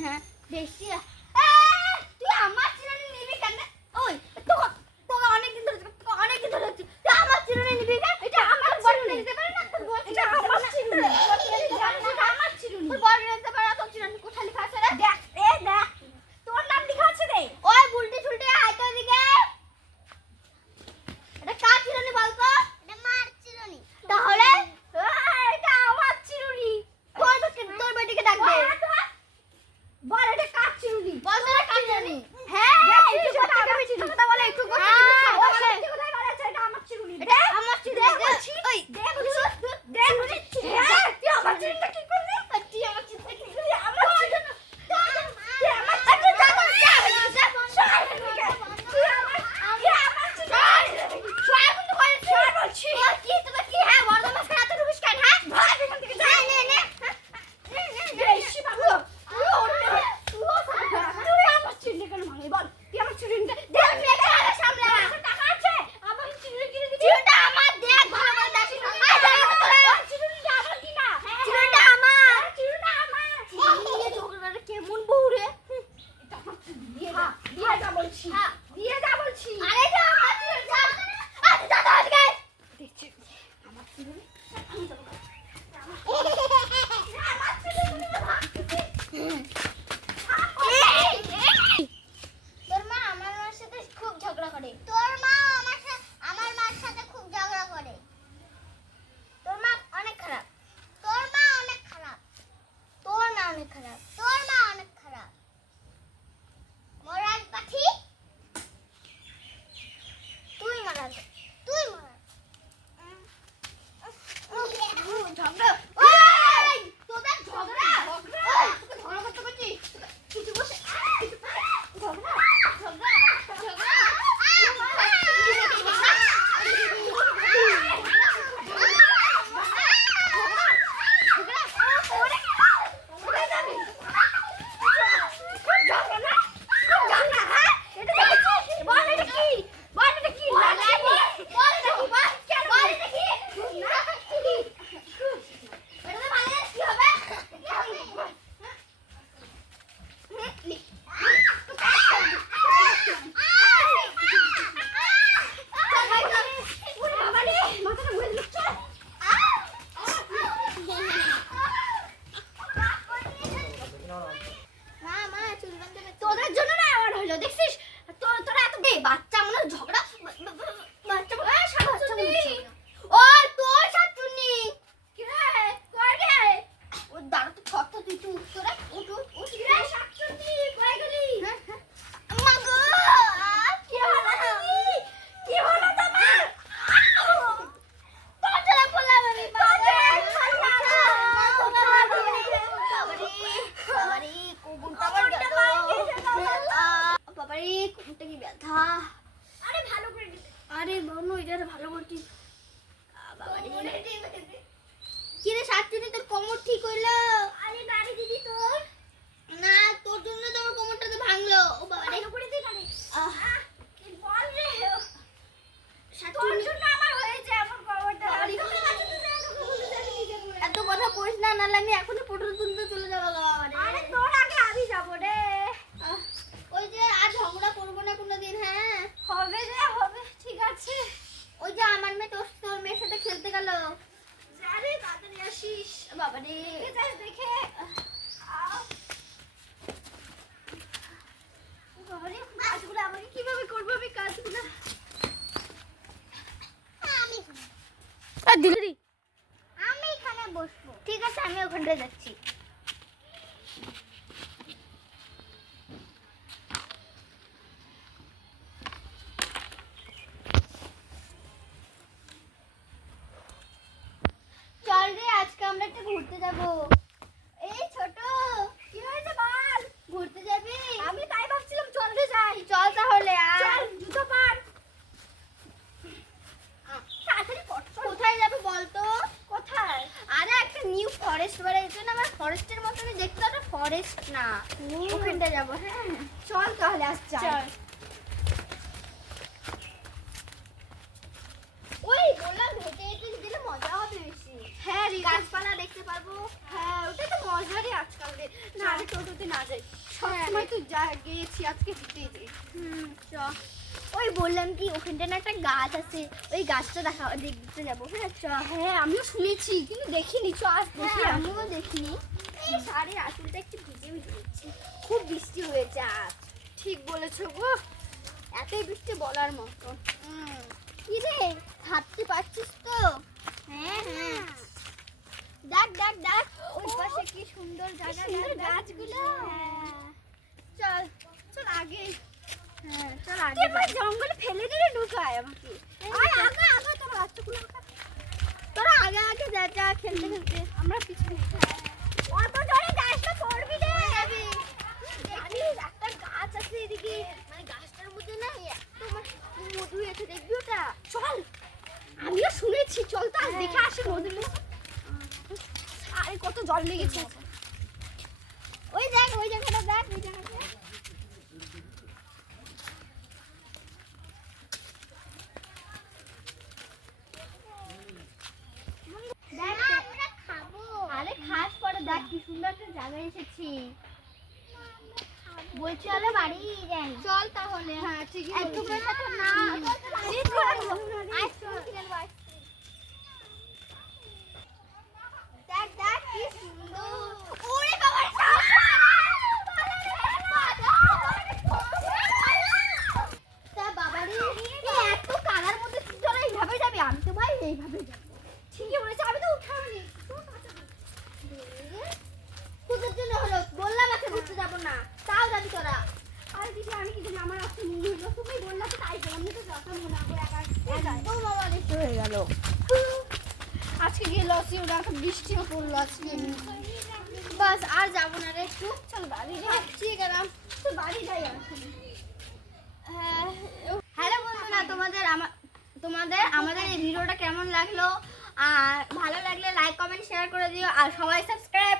হ্যাঁ বেশি তুই আমার চিরুনি নিবি কেন? ওই তোকে অনেকদিন ধরে তুই আমার চিরুনি নিবি কেন? এটা আমার চিরুনি নিতে পারে না এটা আমার চিরুনি আমার চিরুনি বড় নিতে পারে তোর চিরুনি কোথায় লেখা আছে রে? দেখ দেখ তোর নাম লেখা আছে রে। ওই বুলটি ছুলটি আয় তো এদিকে। এটা কার চিরুনি বলতো? এটা মার চিরুনি। তাহলে এটা আমার চিরুনি। তোর বেটিকে ডাকবে। বল এটা কার চিরুনি? বল এটা কার চিরুনি? হ্যাঁ একটু কথা বলে একটু কথা বলে কোথায় বলে এটা আমার চিরুনি। এটা আমার চিরুনি বলছি। ওই দেখ তুই আমার চিরুনিটা কি করলি? তুই আমার চিরুনিটা কি করলি? আমার চিরুনি কিরে শাকচুনি তোর কোমর ঠিক হইলো? আরে বাড়ি দিদি তোর না তোর জন্য তো আমার কোমরটা তো ভাঙলো। ও বাবা রে করে দিই মানে কি বল রে শাকচুনি জন্য আমার হয়েছে আমার কোমরটা। এত কথা কইস না নালে আমি এখনই ফটো তুলতে চলে যাব বাবা রে। আরে তোর আগে আমি যাব রে। ওই যে আজ ঝগড়া করব না কোনোদিন। হ্যাঁ হবে রে হবে ঠিক আছে। ওই যে আমার মেয়ে তোর মেয়ের সাথে খেলতে গেল। আরে তাড়াতাড়ি আসিস বাবা রে যাস দেখে। বাবা রে কাজগুলো আমাকে কিভাবে করবো আমি কাজগুলো? আমি এখানে বসবো। ঠিক আছে আমি ওখানটায় যাচ্ছি। চল রে আজকে আমরা একটু ঘুরতে যাবো। এই ছোট কি হয়েছে বল? ঘুরতে যাবি? আমি তাই ভাবছিলাম চল রে যাই। চল তাহলে চল জুতো পর। তাড়াতাড়ি পর। কোথায় যাবে বল তো? কোথায়? আরে একটা নিউ ফরেস্ট বানাইছে না, আমার ফরেস্টের মতনই দেখতে, ওটা ফরেস্ট না ওখানটা যাবো। হ্যাঁ চল তাহলে আজ চল। ওই বললাম হেঁটে হেঁটে দিলে মজা হবে বেশি। হ্যাঁ গাছপালা দেখতে পারবো। হ্যাঁ ওটা তো মজারই আজকাল না আরে টোটোতে না যাই সবসময় তো গিয়েছি আজকে হেঁটেই যাই। চ ওই বললাম কি ওখানটা না একটা গাছ আছে ওই গাছটা দেখতে যাবো। হ্যাঁ চ। হ্যাঁ আমিও শুনেছি কিন্তু দেখিনি। চ আজ দেখি। আমিও দেখিনি। এই শাড়ির আঁচলটা একটু ভিজে ভিজে দিচ্ছি। খুব বৃষ্টি হয়েছে আজ। ঠিক বলেছো গো এতই বৃষ্টি বলার মতো। কি রে হাঁটতে পারছিস তো? হ্যাঁ হ্যাঁ দেখ দেখ দেখ ওই পাশে কি সুন্দর জায়গা সুন্দর গাছগুলো। চল চল আগে। হ্যাঁ চল আগে জঙ্গলে ফেলে দিলে ঢুকায় আমাকে। আয় আগে আগে তোর বাচ্চাগুলো তোরা আগে আগে যা যা খেলতে খেলতে আমরা পিছনে। অত জোরে যাস না পড়বি রে। জানিস একটা গাছ আছে এদিকে মানে গাছটার মধ্যে না এত মধু আছে দেখবি ওটা। চল আমিও শুনেছি চল তো আজ দেখে আসি মধু। আরে কত জল লেগেছে। ওই দেখ ওই জায়গাটা দেখ ওই জায়গাটা আরে খাস পরে দেখ কি সুন্দর একটা জায়গায় এসেছি। বলছি চলো বাড়ি যাই। চল তাহলে। হ্যাঁ ঠিকই বলছিস। তোমরা সাথে না জিত করে আজ চল দেখ দেখ কি সুন্দর। ওরে বাবা তা বাবারে এত কালার মধ্যে তোরা এইভাবে যাবে? আমি তো ভাই এইভাবে যাবো। ঠিকই বলেছি আমি তো উঠাইনি। তোদের জন্য হলো বললাম আজকে ঘুরতে যাবো না তাও যাবি তোরা। আর দিদি আমি কি জানি আমার আজকে মনে হলো তুমি বললা তো তাই বললাম তো যখন মনে হবে একদম বাবা দেখতে হয়ে গেল। আজকে গিয়ে লসি ওরা এখন বৃষ্টিও পড়লো আজকে। বাস আর যাবো না রে। চল বাড়ি যাই। ঠিক গেলাম তো বাড়ি যাই এখন। হ্যালো বন্ধুরা তোমাদের আমাদের এই ভিডিওটা কেমন লাগলো আর ভালো লাগলে লাইক কমেন্ট শেয়ার করে দিও আর সবাই সাবস্ক্রাইব